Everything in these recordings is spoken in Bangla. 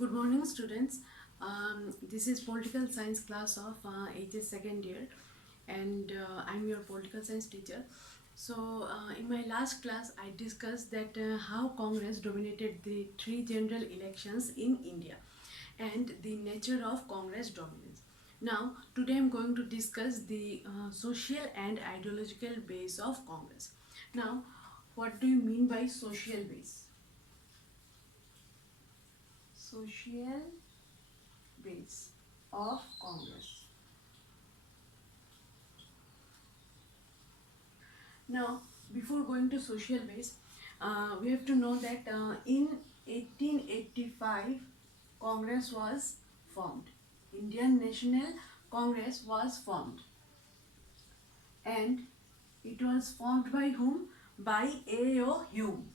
Good morning, students. This is political science class of HS second year, and I'm your political science teacher. So, in my last class, I discussed that how Congress dominated the three general elections in India, and the nature of Congress dominance. Now, today I'm going to discuss the social and ideological base of Congress. Now, what do you mean by social base? Social base of Congress. Now, before going to social base, we have to know that in 1885, Congress was formed. Indian National Congress was formed, and it was formed by whom? By A.O. Hume.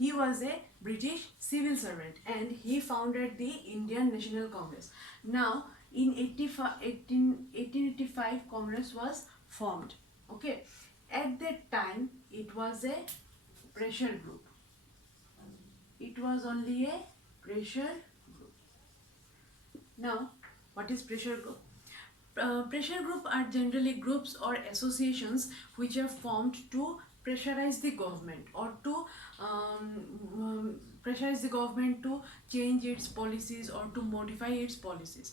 He was a British civil servant and he founded the Indian National Congress. Now, in 1885, Congress was formed. Okay, at that time, it was a pressure group. It was only a pressure group. Now, what is pressure group? Pressure group are generally groups or associations which are formed to pressurize the government or to pressurize the government to change its policies or to modify its policies.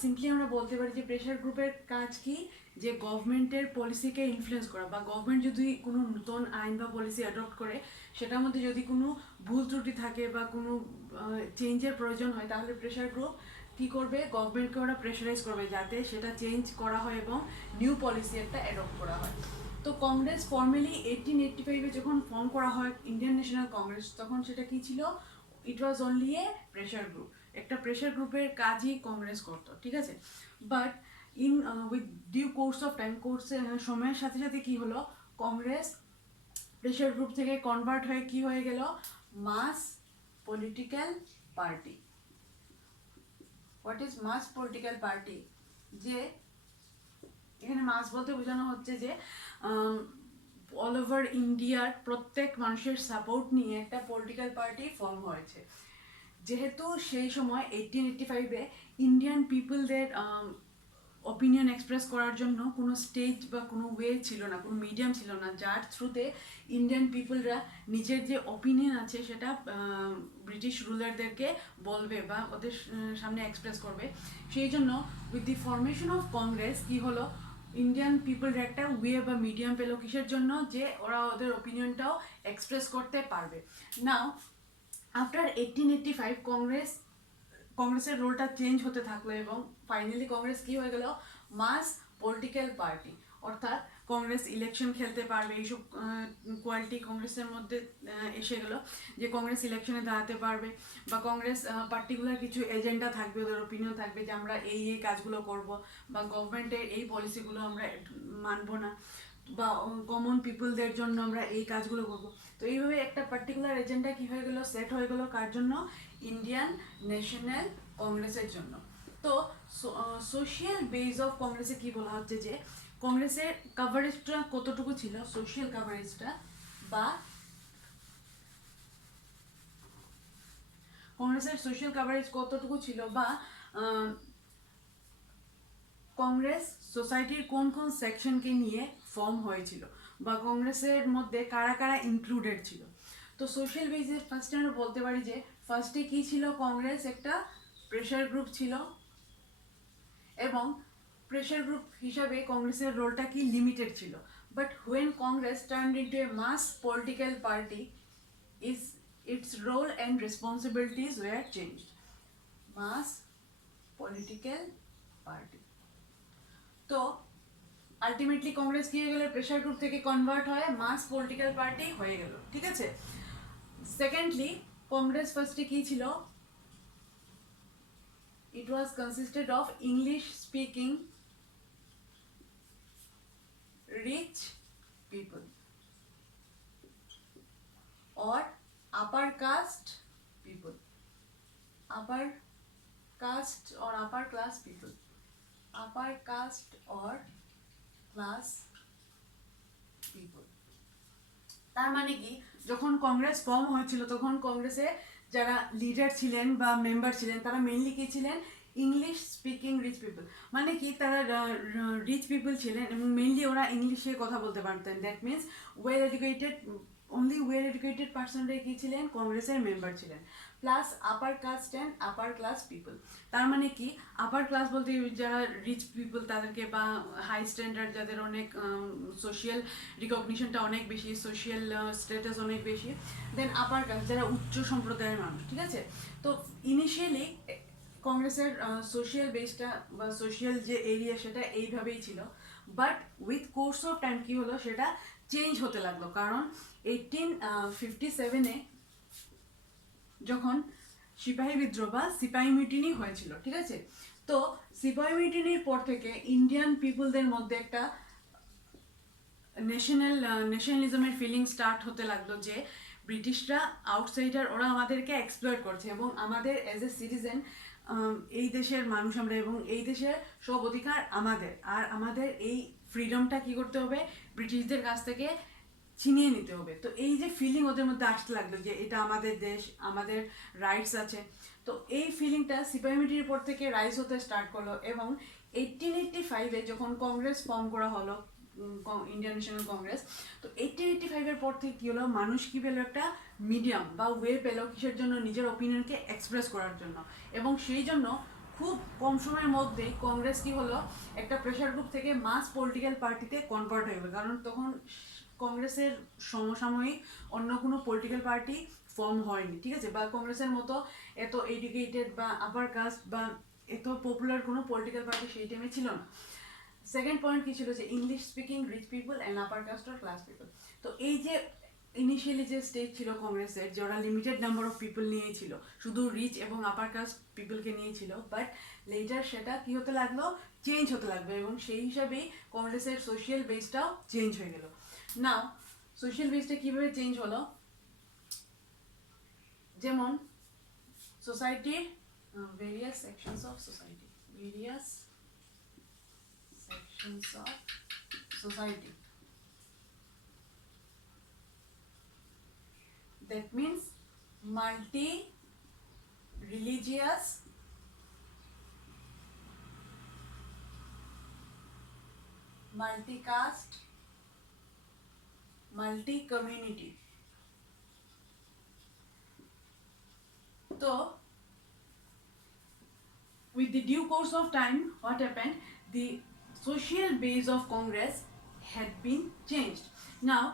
Simply আমরা বলতে পারি যে প্রেশার গ্রুপের কাজ কি, যে গভর্নমেন্টের পলিসিকে ইনফ্লুয়েন্স করা, বা গভর্নমেন্ট যদি কোনো নতুন আইন বা পলিসি অ্যাডপ্ট করে সেটার মধ্যে যদি কোনো ভুল ত্রুটি থাকে বা কোনো চেঞ্জের প্রয়োজন হয়, তাহলে প্রেশার গ্রুপ কি করবে, গভর্নমেন্টকে ওরা প্রেশারাইজ করবে যাতে সেটা চেঞ্জ করা হয় এবং নিউ পলিসি একটা অ্যাডপ্ট করা হয়। তো কংগ্রেস ফর্মালি 1885-এ যখন ফর্ম করা হয় ইন্ডিয়ান ন্যাশনাল কংগ্রেস, তখন সেটা কি ছিল? It was only a pressure group. একটা প্রেশার গ্রুপের কাজই কংগ্রেস করতো, ঠিক আছে। But in with due course of time, সময়ের সাথে সাথে কি হলো, কংগ্রেস প্রেশার গ্রুপ থেকে কনভার্ট হয়ে কি হয়ে গেল, mass political party. What is mass political party? যে এখানে মাস বলতে বোঝানো হচ্ছে যে অল ওভার ইন্ডিয়ার প্রত্যেক মানুষের সাপোর্ট নিয়ে একটা পলিটিক্যাল পার্টি ফর্ম হয়েছে। যেহেতু সেই সময় 1885-এ ইন্ডিয়ান পিপলদের অপিনিয়ন এক্সপ্রেস করার জন্য কোনো স্টেজ বা কোনো ওয়ে ছিল না, কোনো মিডিয়াম ছিল না যার থ্রুতে ইন্ডিয়ান পিপলরা নিজের যে অপিনিয়ন আছে সেটা ব্রিটিশ রুলারদেরকে বলবে বা ওদের সামনে এক্সপ্রেস করবে। সেই জন্য with the formation of Congress কি হলো, ইন্ডিয়ান পিপলরা একটা ওয়ে বা মিডিয়াম পেলো, কিসের জন্য? যে ওরা ওদের অপিনিয়নটাও এক্সপ্রেস করতে পারবে। নাও আফটার 1885 কংগ্রেসের রোলটা চেঞ্জ হতে থাকলো এবং ফাইনালি কংগ্রেস কি হয়ে গেল, মাস পলিটিক্যাল পার্টি। অর্থাৎ কংগ্রেস ইলেকশন খেলতে পারবে, এইসব কোয়ালিটি কংগ্রেসের মধ্যে এসে গেল, যে কংগ্রেস ইলেকশনে দাঁড়াতে পারবে, বা কংগ্রেস পার্টিকুলার কিছু এজেন্ডা থাকবে, ওদের ওপিনিয়ন থাকবে যে আমরা এই এই কাজগুলো করব, বা গভর্নমেন্টের এই পলিসিগুলো আমরা মানবো না, বা কমন পিপলদের জন্য আমরা এই কাজগুলো করব। তো এইভাবে একটা পার্টিকুলার এজেন্ডা কি হয়ে গেল, সেট হয়ে গেল কার জন্য? ইন্ডিয়ান ন্যাশনাল কংগ্রেসের জন্য। তো সোশিয়াল বেস অফ কংগ্রেসে কি বলা হচ্ছে, যে কংগ্রেসের কাভারেজটা কতটুকু ছিল, সোশিয়াল কাভারেজটা, বা কংগ্রেসের সোশ্যাল কাভারেজ কতটুকু ছিল, বা কংগ্রেস সোসাইটির কোন কোন সেকশনকে নিয়ে ফর্ম হয়েছিল, বা কংগ্রেসের মধ্যে কারা কারা ইনক্লুডেড ছিল। তো সোশ্যাল বেসে ফার্স্টে আমরা বলতে পারি যে ফার্স্টে কি ছিল, কংগ্রেস একটা প্রেশার গ্রুপ ছিল, এবং প্রেশার গ্রুপ হিসাবে কংগ্রেসের রোলটা কি লিমিটেড ছিল। But when Congress turned into a mass political party, is its role and responsibilities were changed. Mass political party. তো আলটিমেটলি কংগ্রেস কি হয়ে গেল, প্রেশার গ্রুপ থেকে কনভার্ট হয়ে মাস পলিটিক্যাল পার্টি হয়ে গেল, ঠিক আছে। সেকেন্ডলি, কংগ্রেস ফার্স্টে কি ছিল, it was consisted of English speaking rich people or upper caste people, upper caste or upper class people, upper caste or class people. তার মানে কি, যখন কংগ্রেস ফর্ম হয়েছিল তখন কংগ্রেসে যারা লিডার ছিলেন বা মেম্বার ছিলেন তারা মেইনলি কি ছিলেন, ইংলিশ স্পিকিং রিচ পিপল। মানে কি, তারা রিচ পিপল ছিলেন এবং মেইনলি ওরা ইংলিশে কথা বলতে পারতেন। That means well educated, only well educated পার্সনরাই কি ছিলেন, কংগ্রেসের মেম্বার ছিলেন। Plus upper caste and upper class people. তার মানে কি, আপার ক্লাস বলতে যারা রিচ পিপল তাদেরকে, বা হাই স্ট্যান্ডার্ড যাদের অনেক সোশিয়াল রিকগনিশনটা অনেক বেশি, সোশিয়াল স্ট্যাটাস অনেক বেশি। দেন আপার কাস্ট যারা উচ্চ সম্প্রদায়ের মানুষ, ঠিক আছে। তো ইনিশিয়ালি কংগ্রেসের সোশিয়াল বেসটা বা সোশিয়াল যে এরিয়া সেটা এইভাবেই ছিল, but with course of time কী হলো, সেটা চেঞ্জ হতে লাগলো। কারণ 1857-এ যখন সিপাহী বিদ্রোহ বা সিপাহী মিউটিনি হয়েছিল, ঠিক আছে। তো সিপাহী মিউটিনির পর থেকে ইন্ডিয়ান পিপলদের মধ্যে একটা ন্যাশনালিজমের ফিলিং স্টার্ট হতে লাগলো, যে ব্রিটিশরা আউটসাইডার, ওরা আমাদেরকে এক্সপ্লয়েট করছে এবং আমাদের অ্যাজ এ সিটিজেন, এই দেশের মানুষ আমরা এবং এই দেশের সব অধিকার আমাদের, আর আমাদের এই ফ্রিডমটা কি করতে হবে, ব্রিটিশদের কাছ থেকে ছিনিয়ে নিতে হবে। তো এই যে ফিলিং ওদের মধ্যে আসতে লাগলো যে এটা আমাদের দেশ, আমাদের রাইটস আছে, তো এই ফিলিংটা সিপাহী মিউটিনির পর থেকে রাইজ হতে স্টার্ট করলো। এবং 1885-এ যখন কংগ্রেস ফর্ম করা হলো, ইন্ডিয়ান ন্যাশনাল কংগ্রেস, তো 1885-এর পর থেকে কী হলো, মানুষ কি পেলো, একটা মিডিয়াম বা ওয়ে পেলো কিসের জন্য, নিজের ওপিনিয়নকে এক্সপ্রেস করার জন্য। এবং সেই জন্য খুব কম সময়ের মধ্যেই কংগ্রেস কি হলো, একটা প্রেশার গ্রুপ থেকে মাস পলিটিক্যাল পার্টিতে কনভার্ট হয়ে গেলো। কারণ তখন কংগ্রেসের সমসাময়িক অন্য কোনো পলিটিক্যাল পার্টি ফর্ম হয়নি, ঠিক আছে, বা কংগ্রেসের মতো এত এডুকেটেড বা আপার কাস্ট বা এত পপুলার কোনো পলিটিক্যাল পার্টি সেই টাইমে ছিল না। সেকেন্ড পয়েন্ট কি ছিল, যে English speaking rich people and upper caste or class people. তো এই যে ইনিশিয়ালি যে স্টেজ ছিল কংগ্রেসের, যে ওরা লিমিটেড নাম্বার অফ পিপল নিয়েছিল, শুধু রিচ এবং আপার কাস্ট পিপলকে নিয়েছিল, বাট লেটার সেটা কি হতে লাগলো, চেঞ্জ হতে লাগলো এবং সেই হিসাবেই কংগ্রেসের সোশিয়াল বেসটাও চেঞ্জ হয়ে গেল। নাও সোশ্যাল বেসটা কীভাবে চেঞ্জ হলো, যেমন সোসাইটির various sections of society, various sections of society, that means multi-religious, multi-caste, multi-community. So with the due course of time, what happened, the social base of Congress had been changed. Now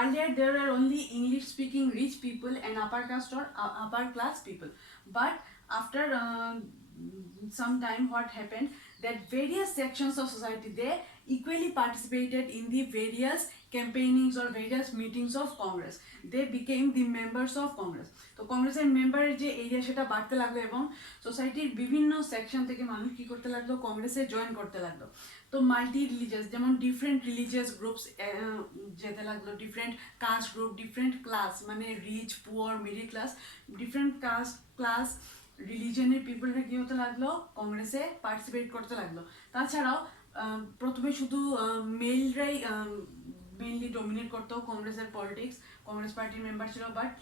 earlier there were only English speaking rich people and upper caste or upper class people, but after some time what happened, that various sections of society, they equally participated in the various campaignings or various meetings of Congress. They became the members of Congress. তো কংগ্রেসের মেম্বারের যে এরিয়া সেটা বাড়তে লাগলো এবং সোসাইটির বিভিন্ন সেকশন থেকে মানুষ কি করতে লাগলো, কংগ্রেসে জয়েন করতে লাগলো। তো মাল্টি রিলিজিয়াস, যেমন ডিফারেন্ট রিলিজিয়াস গ্রুপস যেতে লাগলো, different caste group, different class, মানে rich poor middle class, different caste class রিলিজনের পিপলরা কী হতে লাগলো, কংগ্রেসে পার্টিসিপেট করতে লাগলো। তাছাড়াও প্রথমে শুধু মেলরাই মেইনলি ডমিনেট করতো কংগ্রেসের পলিটিক্স, কংগ্রেস পার্টির মেম্বার ছিল, বাট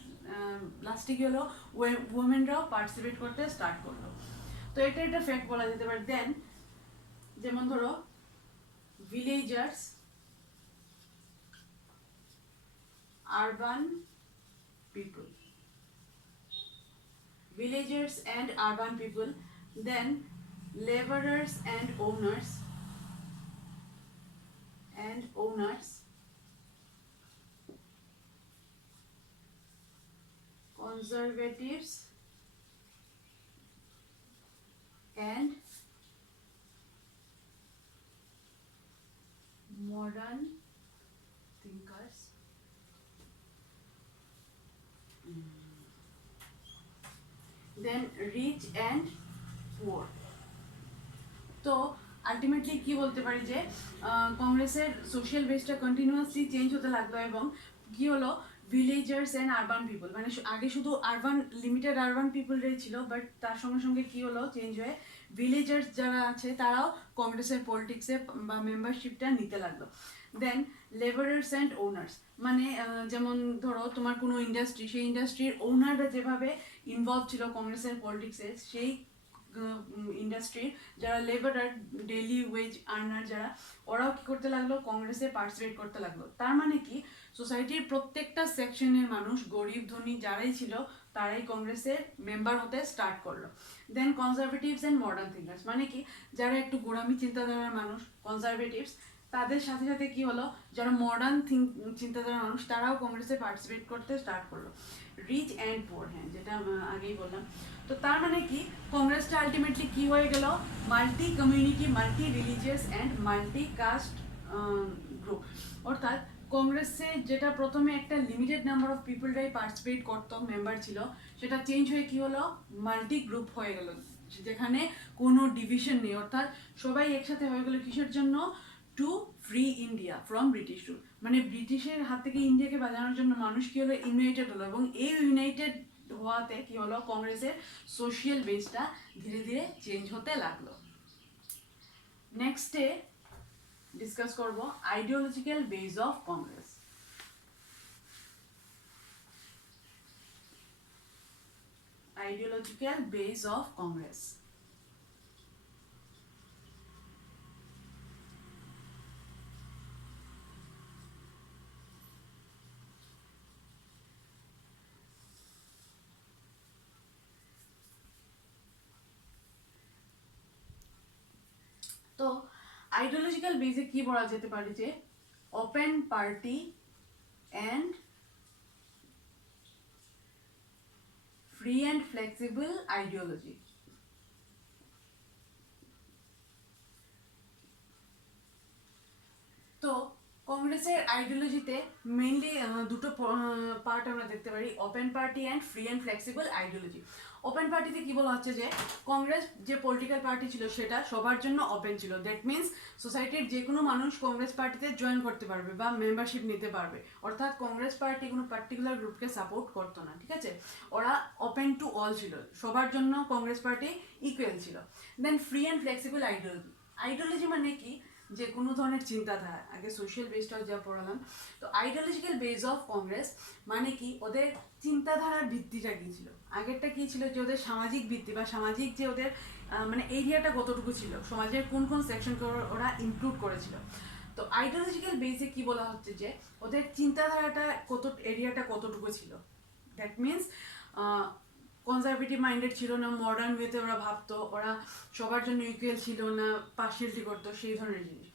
লাস্টে কী হলো, ওমেনরাও পার্টিসিপেট করতে স্টার্ট করলো। তো এটা একটা ফ্যাক্ট বলা যেতে পারে। দেন যেমন ধরো villagers, urban people, villagers and urban people, then laborers and owners, conservatives and modern thinkers. Then rich and poor. তো আলটিমেটলি কি বলতে পারি, যে কংগ্রেসের সোশ্যাল বেসটা কন্টিনিউয়াসলি চেঞ্জ হতে লাগলো এবং কি হলো, ভিলেজার্স অ্যান্ড আরবান পিপল, মানে আগে শুধু আরবান লিমিটেড আরবান পিপলরাই ছিল, বাট তার সঙ্গে সঙ্গে কি হলো, চেঞ্জ হয়ে ভিলেজার্স যারা আছে তারাও কংগ্রেসের পলিটিক্সে বা মেম্বারশিপটা নিতে লাগলো। দেন লেবারার্স অ্যান্ড ওনার্স, মানে যেমন ধরো তোমার কোনো ইন্ডাস্ট্রি, সেই ইন্ডাস্ট্রির ওনাররা যেভাবে ইনভলভ ছিল কংগ্রেসের পলিটিক্সে, সেই ইন্ডাস্ট্রির যারা লেবারার, ডেইলি ওয়েজ আর্নার যারা, ওরাও কি করতে লাগলো, কংগ্রেসে পার্টিসিপেট করতে লাগলো। তার মানে কি সোসাইটির প্রত্যেকটা সেকশনের মানুষ, গরিব ধনী যারাই ছিল, তারাই কংগ্রেসের মেম্বার হতে স্টার্ট করলো। দেন কনজারভেটিভস অ্যান্ড মডার্ন থিঙ্কার্স, মানে কি যারা একটু গোড়ামি চিন্তাধারার মানুষ কনজারভেটিভস, তাদের সাথে সাথে কি হলো, যারা মডার্ন চিন্তাধারার মানুষ তারাও কংগ্রেসে পার্টিসিপেট করতে স্টার্ট করলো। রিচ অ্যান্ড পোর, হ্যাঁ যেটা আগেই বললাম। তো তার মানে কি কংগ্রেসটা আলটিমেটলি কি হয়ে গেল, multi community, multi religious and multi caste group. অর্থাৎ কংগ্রেসে যেটা প্রথমে একটা লিমিটেড নাম্বার অফ পিপলরাই পার্টিসিপেট করতো, মেম্বার ছিল, সেটা চেঞ্জ হয়ে কি হলো, মাল্টি গ্রুপ হয়ে গেল, যেখানে কোনো ডিভিশন নেই। অর্থাৎ সবাই একসাথে হয়ে গেল কিসের জন্য, to free India from British rule, মানে ব্রিটিশের হাত থেকে ইন্ডিয়াকে বাঁচানোর জন্য মানুষ কি হলো, ইউনাইটেড হলো। এবং এই ইউনাইটেড হওয়াতে কি হলো, কংগ্রেসের সোশিয়াল বেসটা ধীরে ধীরে চেঞ্জ হতে লাগলো। নেক্সটে ডিসকাস করব ideological base of Congress. Ideological base of Congress. তো আইডিওলজিক্যাল বেসে কি বলা যেতে পারে, যে open party and free and flexible ideology. তো কংগ্রেসের আইডিওলজিতে মেইনলি দুটো পার্ট আমরা দেখতে পারি, open party and free and flexible ideology. Open পার্টিতে কি বলা হচ্ছে, যে কংগ্রেস যে পলিটিক্যাল পার্টি ছিল সেটা সবার জন্য ওপেন ছিল। দ্যাট মিনস সোসাইটির যে কোনো মানুষ কংগ্রেস পার্টিতে জয়েন করতে পারবে বা মেম্বারশিপ নিতে পারবে। অর্থাৎ কংগ্রেস পার্টি কোনো পার্টিকুলার গ্রুপকে সাপোর্ট করতো না, ঠিক আছে, ওরা ওপেন টু অল ছিল, সবার জন্য কংগ্রেস পার্টি ইকুয়াল ছিল। Then free and flexible ideology. Ideology মানে কি, যে কোনো ধরনের চিন্তাধারা, আগে সোশ্যাল বেসটা যা পড়ালাম। তো আইডিওলজিক্যাল বেস অফ কংগ্রেস মানে কি, ওদের চিন্তাধারার ভিত্তিটা কী ছিল, আগেরটা কী ছিল, যে ওদের সামাজিক ভিত্তি বা সামাজিক যে ওদের মানে এরিয়াটা কতটুকু ছিল, সমাজের কোন কোন সেকশনকে ওরা ইনক্লুড করেছিল। তো আইডিওলজিক্যাল বেসে কি বলা হচ্ছে, যে ওদের চিন্তাধারাটা এরিয়াটা কতটুকু ছিল। দ্যাট মিনস কনজারভেটিভ মাইন্ডেড ছিল না, মডার্ন ওয়েতে ওরা ভাবতো, ওরা সবার জন্য ইকুয়াল ছিল না, পার্সিয়ালিটি করতো, সেই ধরনের জিনিস।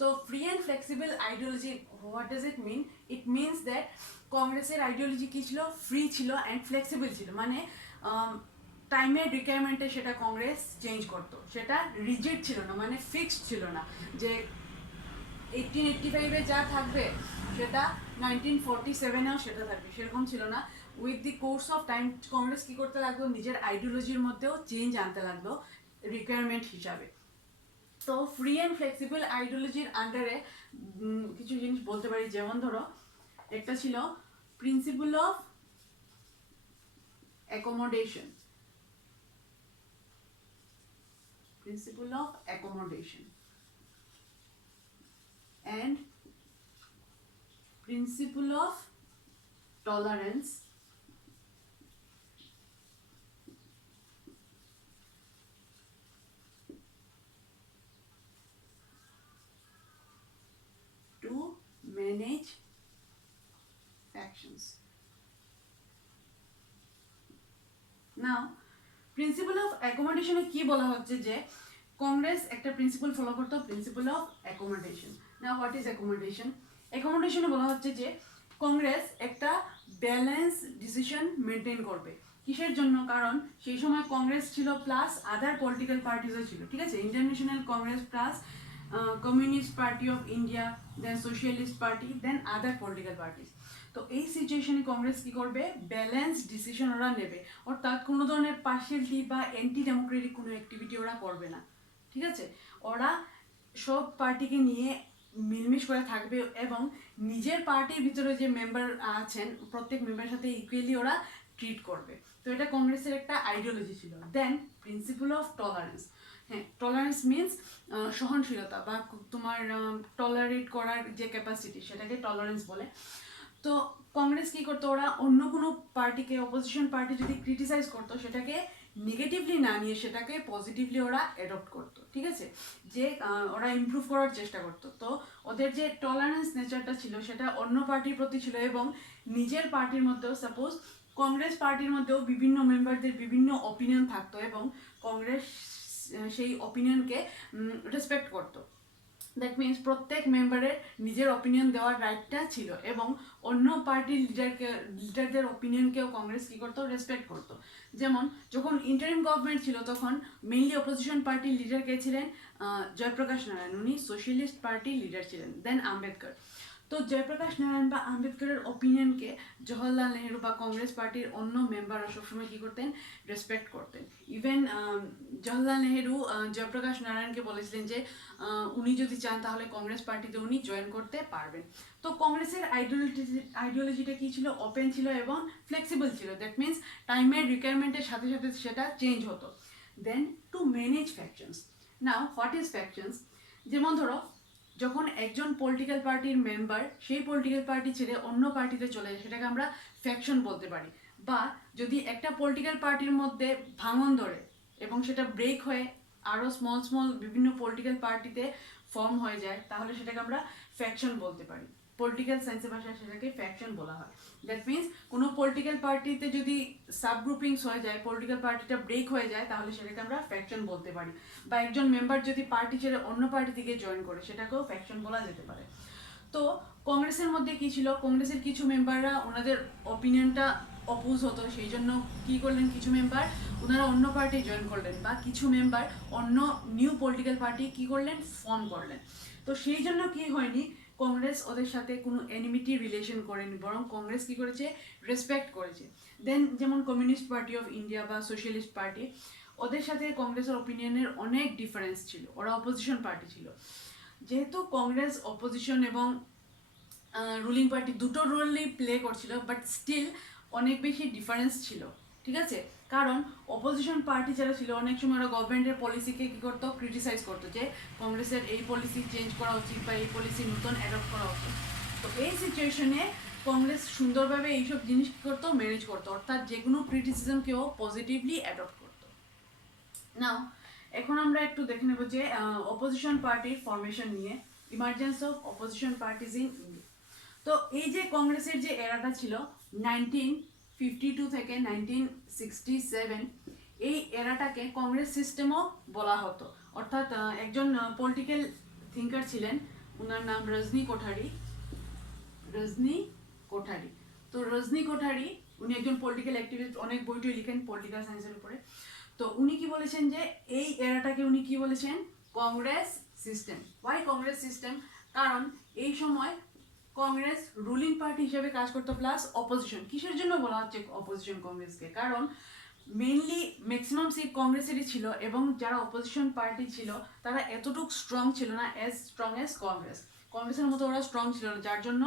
তো free and flexible ideology, what does it mean, it means that কংগ্রেসের আইডিওলজি কী ছিল, ফ্রি ছিল অ্যান্ড ফ্লেক্সিবল ছিল, মানে টাইমের রিকোয়ারমেন্টে সেটা কংগ্রেস চেঞ্জ করতো, সেটা রিজিড ছিল না, মানে ফিক্সড ছিল না, যে 1885-এ যা থাকবে সেটা 1947-এও সেটা থাকবে, সেরকম ছিল না। With the course of time Congress কী করতে লাগলো, নিজের আইডিওলজির মধ্যেও চেঞ্জ আনতে লাগলো রিকোয়ারমেন্ট হিসাবে। তো ফ্রি অ্যান্ড ফ্লেক্সিবল আইডিওলজির আন্ডারে কিছু জিনিস বলতে পারি, যেমন ধরো একটা ছিল principle of accommodation. Principle of accommodation and principle of tolerance to manage factions. Now principle of অ্যাকোমোডেশনে কি বলা হচ্ছে, যে কংগ্রেস একটা প্রিন্সিপাল ফলো করতো, principle of accommodation. Now what is accommodation? অ্যাকোমোডেশনে বলা হচ্ছে যে কংগ্রেস একটা ব্যালেন্স ডিসিশন মেনটেন করবে। কিসের জন্য? কারণ সেই সময় কংগ্রেস ছিল প্লাস আদার পলিটিক্যাল পার্টিসও ছিল, ঠিক আছে, international Congress plus communist party of India, then socialist party, then other political parties. তো এই সিচুয়েশনে কংগ্রেস কি করবে, ব্যালেন্স ডিসিশন ওরা নেবে, অর্থাৎ কোনো ধরনের পার্শিয়ালিটি বা অ্যান্টি ডেমোক্রেটিক কোনো অ্যাক্টিভিটি ওরা করবে না, ঠিক আছে, ওরা সব পার্টিকে নিয়ে মিলমিশ করে থাকবে এবং নিজের পার্টির ভিতরে যে মেম্বার আছেন প্রত্যেক মেম্বারের সাথে ইকুয়ালি ওরা ট্রিট করবে। তো এটা কংগ্রেসের একটা আইডিওলজি ছিল। দেন প্রিন্সিপাল অফ টলারেন্স, হ্যাঁ, টলারেন্স মিনস সহনশীলতা বা তোমার টলারেট করার যে ক্যাপাসিটি সেটাকে টলারেন্স বলে। তো কংগ্রেস কি করতো, ওরা অন্য কোনো পার্টিকে, অপোজিশন পার্টি যদি ক্রিটিসাইজ করতো সেটাকে নেগেটিভলি না নিয়ে সেটাকে পজিটিভলি ওরা অ্যাডপ্ট করতো, ঠিক আছে, যে ওরা ইমপ্রুভ করার চেষ্টা করতো। তো ওদের যে টলারেন্স নেচারটা ছিল সেটা অন্য পার্টির প্রতি ছিল, এবং নিজের পার্টির মধ্যেও সাপোজ কংগ্রেস পার্টির মধ্যেও বিভিন্ন মেম্বারদের বিভিন্ন অপিনিয়ন থাকতো, এবং কংগ্রেস সেই অপিনিয়নকে রেসপেক্ট করতো। দ্যাট মিনস প্রত্যেক মেম্বারের নিজের অপিনিয়ন দেওয়ার রাইটটা ছিল, এবং অন্য পার্টির লিডারদের অপিনিয়নকেও কংগ্রেস কী করতো, রেসপেক্ট করতো। যেমন যখন ইন্টারিম গভর্নমেন্ট ছিল তখন মেইনলি অপোজিশন পার্টির লিডার কে ছিলেন, জয়প্রকাশ নারায়ণ, উনি সোশ্যালিস্ট পার্টির লিডার ছিলেন। দেন আম্বেদকর। তো জয়প্রকাশ নারায়ণ বা আম্বেদকরের অপিনিয়নকে জওহরলাল নেহরু বা কংগ্রেস পার্টির অন্য মেম্বাররা সবসময় কী করতেন, রেসপেক্ট করতেন। ইভেন জওহরলাল নেহরু জয়প্রকাশ নারায়ণকে বলেছিলেন যে উনি যদি চান তাহলে কংগ্রেস পার্টিতে উনি জয়েন করতে পারবেন। তো কংগ্রেসের আইডিওলজিটা কী ছিল, ওপেন ছিল এবং ফ্লেক্সিবল ছিল। দ্যাট মিনস টাইমের রিকোয়ারমেন্টের সাথে সাথে সেটা চেঞ্জ হতো। Then to manage factions. Now what is factions? যেমন ধরো যখন একজন পলিটিক্যাল পার্টির মেম্বার সেই পলিটিক্যাল পার্টি ছেড়ে অন্য পার্টিতে চলে যায় সেটাকে আমরা ফ্যাকশন বলতে পারি। বা যদি একটা পলিটিক্যাল পার্টির মধ্যে ভাঙন ধরে এবং সেটা ব্রেক হয়ে আরও স্মল স্মল বিভিন্ন পলিটিক্যাল পার্টিতে ফর্ম হয়ে যায় তাহলে সেটাকে আমরা ফ্যাকশন বলতে পারি। পলিটিক্যাল সায়েন্সের ভাষায় সেটাকে ফ্যাকশন বলা হয়। দ্যাট মিনস কোনো পলিটিক্যাল পার্টিতে যদি সাব গ্রুপিংস হয়ে যায়, পলিটিক্যাল পার্টিটা ব্রেক হয়ে যায়, তাহলে সেটাকে আমরা ফ্যাকশন বলতে পারি। বা একজন মেম্বার যদি পার্টি ছেড়ে অন্য পার্টি থেকে জয়েন করে সেটাকেও ফ্যাকশন বলা যেতে পারে। তো কংগ্রেসের মধ্যে কি ছিল, কংগ্রেসের কিছু মেম্বাররা ওনাদের অপিনিয়নটা অপোজ হতো, সেই জন্য কি করলেন, কিছু মেম্বার ওনারা অন্য পার্টি জয়েন করলেন, বা কিছু মেম্বার অন্য নিউ পলিটিক্যাল পার্টি কি করলেন, ফর্ম করলেন। তো সেই জন্য কি হয়নি, কংগ্রেস ওদের সাথে কোনো এনিমিটি রিলেশন করেনি, বরং কংগ্রেস কি করেছে, রেসপেক্ট করেছে। দেন যেমন কমিউনিস্ট পার্টি অফ ইন্ডিয়া বা সোশ্যালিস্ট পার্টি, ওদের সাথে কংগ্রেসের অপিনিয়নের অনেক ডিফারেন্স ছিল, ওরা অপোজিশন পার্টি ছিল। যেহেতু কংগ্রেস অপোজিশন এবং রুলিং পার্টি দুটো রোলই প্লে করছিল, বাট স্টিল অনেক বেশি ডিফারেন্স ছিল, ঠিক আছে। কারণ অপোজিশন পার্টি যারা ছিল অনেক সময় ওরা গভর্নমেন্টের পলিসিকে কী করতো, ক্রিটিসাইজ করতো, যে কংগ্রেসের এই পলিসি চেঞ্জ করা উচিত বা এই পলিসি নতুন অ্যাডপ্ট করা উচিত। তো এই সিচুয়েশনে কংগ্রেস সুন্দরভাবে এইসব জিনিস কী করতো, ম্যানেজ করতো, অর্থাৎ যে কোনো ক্রিটিসিজমকেও পজিটিভলি অ্যাডপ্ট করতো। নাও এখন আমরা একটু দেখে নেব যে অপোজিশন পার্টির ফরমেশন নিয়ে, emergence of opposition parties in India. তো এই যে কংগ্রেসের যে এরাটা ছিল 1952 থেকে 1967, এই এরাটাকে কংগ্রেস সিস্টেমও বলা হতো। অর্থাৎ একজন পলিটিক্যাল থিঙ্কার ছিলেন, ওনার নাম রজনী কোঠারি। তো রজনী কোঠারি উনি একজন পলিটিক্যাল অ্যাক্টিভিস্ট, অনেক বই টই লিখেন পলিটিক্যাল সায়েন্সের উপরে। তো উনি কি বলেছেন যে এই এরাটাকে উনি কি বলেছেন, Congress system. Why Congress system? কারণ এই সময় কংগ্রেস রুলিং পার্টি হিসেবে কাজ করতো, প্লাস অপোজিশন। কিসের জন্য বলা হচ্ছে অপোজিশন কংগ্রেসকে? কারণ মেইনলি ম্যাক্সিমাম সিট কংগ্রেসেরই ছিল, এবং যারা অপোজিশন পার্টি ছিল তারা এতটুকু স্ট্রং ছিল না, অ্যাজ স্ট্রং অ্যাজ কংগ্রেস। কংগ্রেসের মতো ওরা স্ট্রং ছিল না, যার জন্য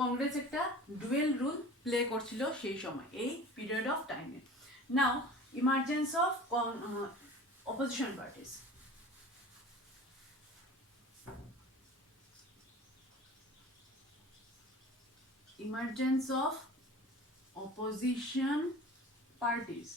কংগ্রেস একটা ডুয়েল রুল প্লে করছিল সেই সময়, এই পিরিয়ড অফ টাইমে। নাও emergence of opposition parties. Emergence of opposition parties.